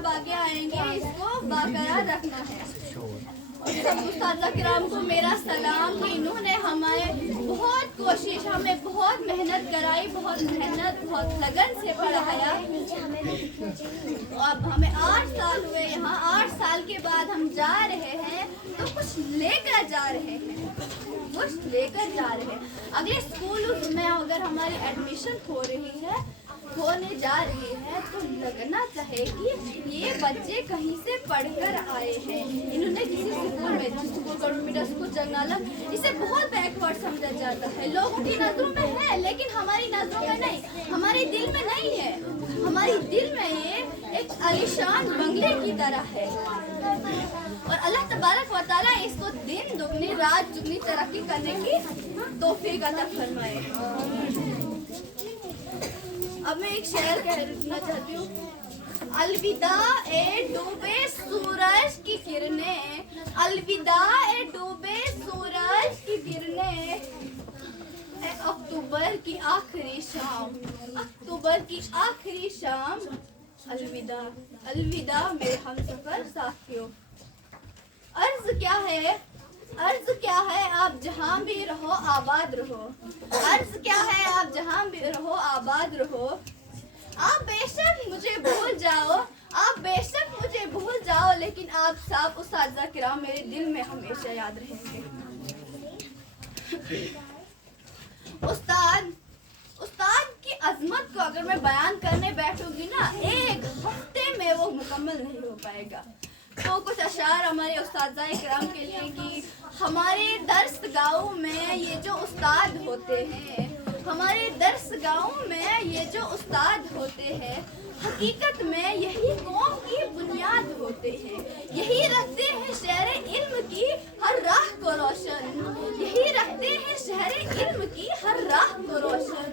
सब आगे आएंगे, इसको बरकरार रखना है। और सब उस्ताद किराम को मेरा सलाम कि इन्होंने हमारे बहुत कोशिश, हमें बहुत मेहनत कराई, बहुत मेहनत, बहुत लगन से पढ़ाया। अब हमें 8 साल हुए यहाँ, 8 साल के बाद हम जा रहे हैं तो कुछ लेकर जा रहे हैं, कुछ लेकर जा रहे हैं। अगले स्कूल में अगर हमारी एडमिशन होने जा रही है तो लगना चाहिए कि ये बच्चे कहीं से पढ़कर आए हैं। इन्होंने किसी स्कूल में, स्कूल मिडिल स्कूल जंगाला, इसे बहुत बैकवर्ड समझा जाता है। लोगों की नजरों में है लेकिन हमारी नजरों में नहीं, हमारे दिल में नहीं है। हमारे दिल में ये एक आलीशान बंगले की तरह है और अल्लाह तबारक व तआला इसको दिन दुगनी रात दुगनी तरक्की करने की तौफीक अता फरमाए। अब मैं एक शेर कहना चाहती हूँ। अलविदा ए डूबे सूरज की किरणें, अलविदा ए डूबे सूरज की किरणें, अक्टूबर की आखिरी शाम, अक्टूबर की आखिरी शाम, अलविदा, अलविदा मेरे हमसफर साथियों। अर्ज क्या है, अर्ज क्या है, आप जहाँ भी रहो आबाद रहो। अर्ज क्या है, आप जहाँ भी रहो आबाद रहो। आप बेशक मुझे भूल जाओ, आप बेशक मुझे भूल जाओ, लेकिन आप सब उस्ताद किराम मेरे दिल में हमेशा याद रहेंगे। उस्ताद की अजमत को अगर मैं बयान करने बैठूंगी ना, एक हफ्ते में वो मुकम्मल नहीं हो पाएगा। तो कुछ अशार हमारे उस्ताद किराम के लिए कि हमारे दर्स गाँव में ये जो उस्ताद होते हैं, हमारे दर्स गाँव में ये जो उस्ताद होते हैं, हकीकत में यही कौम की बुनियाद होते हैं। यही रखते हैं शहर इल्म की हर राह को रोशन, यही रखते हैं शहर इल्म की हर राह को रोशन,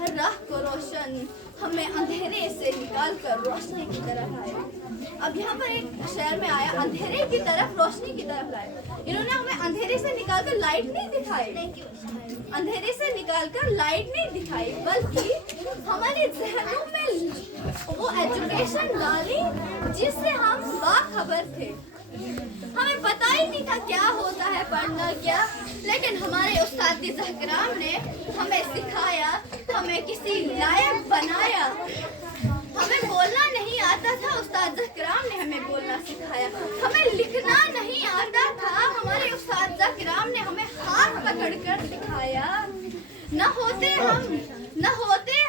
हर राह को रोशन। हमें अंधेरे से निकाल कर रोशनी की तरफ लाया। अब यहाँ पर एक शहर में आया, अंधेरे की तरफ रोशनी की तरफ लाया। इन्होंने हमें अंधेरे से निकालकर लाइट नहीं दिखाई, अंधेरे से निकालकर लाइट नहीं दिखाई, बल्कि हमारे जहनों में वो एजुकेशन डाली जिससे हम बाखबर थे। हमें पता ही नहीं था क्या होता है पढ़ना क्या, लेकिन हमारे उस्ताद किराम ने हमें सिखाया, हमें किसी लायक बनाया। हमें बोलना नहीं आता था, उस्ताद किराम ने हमें बोलना सिखाया। हमें लिखना नहीं आता था, हमारे उस्ताद किराम ने हमें हाथ पकड़कर सिखाया। न होते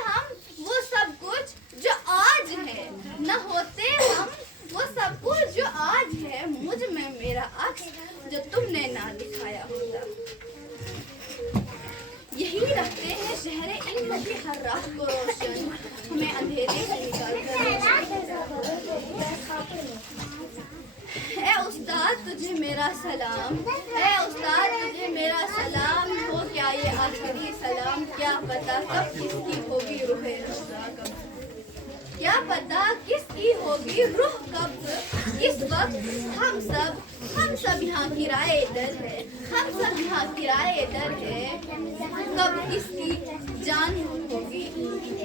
हम वो सब कुछ जो आज है, न होते हम वो सब कुछ जो आज है, मुझ में मेरा अक्स जो तुमने ना दिखाया होता। यही रखते हैं शहर इल्म की हर राह को रोशन, हमें अंधेरे से निकालकर। ऐ उस्ताद तुझे मेरा सलाम, ऐ उस्ताद तुझे मेरा सलाम, हो क्या ये आखिरी सलाम। क्या पता कब किसकी होगी रूह रज़ा कब, क्या पता किसकी होगी रूह कब, किस वक्त हम सब यहाँ किराए दर है, हम सब यहाँ किराए दर है। कब किसकी जान होगी,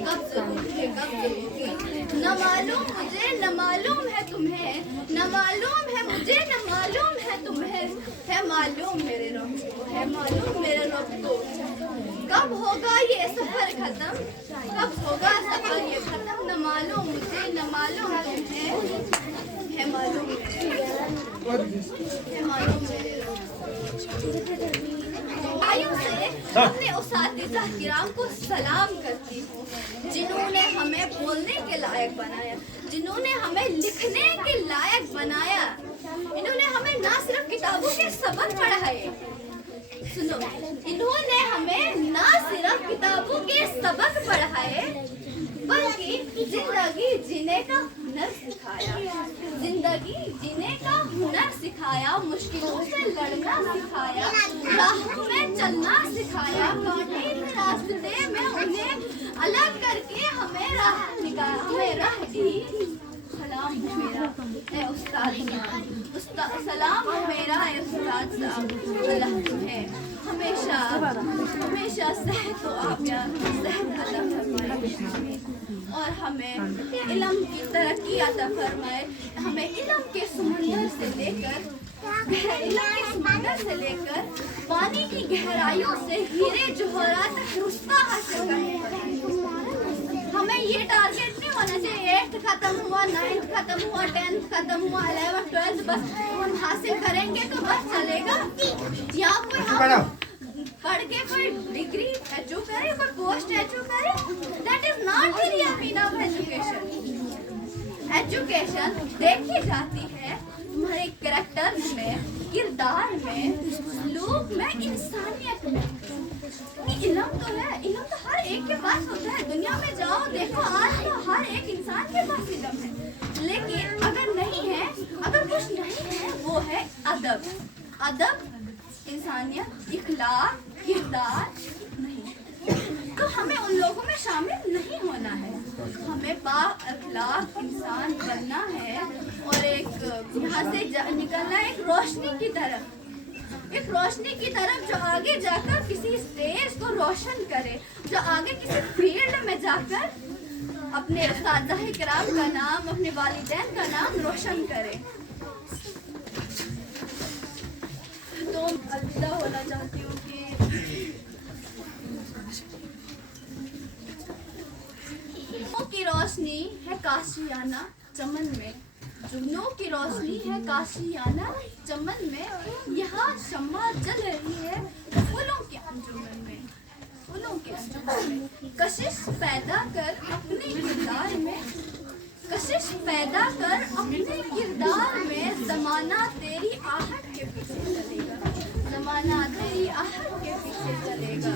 कब जरूर है, कब जरूर। न मालूम मुझे, न मालूम है तुम्हें, न मालूम है मुझे, न मालूम है तुम्हें, है मालूम मेरे रब को, है मालूम मेरे रब को। कब होगा ये सफर खत्म, कब होगा सफर ये खत्म, न मालूम मुझे, न मालूम तुम्हें, है मालूम मेरे, है मालूम मेरे रब। आयु से अपने उस्ताद किराम को सलाम करती हूँ, जिन्होंने हमें बोलने के लायक बनाया, जिन्होंने हमें लिखने के लायक बनाया। इन्होंने हमें ना सिर्फ किताबों के सबक पढ़ाए, सुनो, इन्होंने हमें ना सिर्फ किताबों के सबक पढ़ाए, बल्कि जिंदगी जीने का हुनर सिखाया, जिंदगी जीने का हुनर सिखाया, मुश्किलों से लड़ना सिखाया, राहों में चलना सिखाया, कांटे रास्ते में उन्हें अलग करके हमें राह निकाला, हमें राह दी। सलाम मेरा है उस्ताद साहब, सलाम मेरा है उस्ताद साहब। अल्लाह तुम्हें हमेशा हमेशा सेहत और आफियत, सेहत अता फरमाए और हमें فرمائے, علم کی ترقی عطا فرمائے, ہمیں علم کے سمندر سے لے کر پانی کی گہرائیوں سے ہیرے جوہرات تک رشتہ حاصل کرنے. ہمیں یہ ٹارگیٹ نہیں ہونا چاہیے 8th ختم ہوا, 9th ختم ہوا, 10th ختم ہوا, 11th 12th بس ہم حاصل کریں گے تو بس چلے گا. یا کوئی پڑھ کے کوئی ڈگری ایچو کرے, کوئی پوسٹ ایچو کرے, that is not the real meaning of education. Education دیکھی جاتی ہے ہمارے کریکٹر میں, کردار میں, سلوک میں, انسانیت میں. علم تو ہے, علم تو ہر ایک کے پاس ہوتا ہے. دنیا میں جاؤ دیکھو, آج تو ہر ایک انسان کے پاس علم ہے. لیکن اگر نہیں ہے, اگر کچھ نہیں ہے, وہ ہے ادب. ادب, انسانیت, اخلاق, کردار نہیں. تو ہمیں ان لوگوں میں شامل نہیں ہونا ہے. ہمیں پاک اخلاق انسان بننا ہے اور ایک یہاں سے نکلنا ہے ایک روشنی کی طرف, ایک روشنی کی طرف جو آگے جا کر کسی اسٹیج کو روشن کرے, جو آگے کسی فیلڈ میں جا کر اپنے اساتذہ کرام کا نام, اپنے والدین کا نام روشن کرے. تو الوداع ہونا چاہتی ہوں کہ کی روشنی ہے کاشیانہ چمن میں, جگنوں کی روشنی ہے کاشیانہ چمن میں, یہاں شمع جل رہی ہے پھولوں کے انجمن میں, پھولوں کے انجمن میں. کشش پیدا کر اپنے کردار میں, کشش پیدا کر اپنے کردار میں, زمانہ تیری آہٹ کے پیچھے چلے گا, زمانہ تیری آہٹ کے پیچھے چلے گا.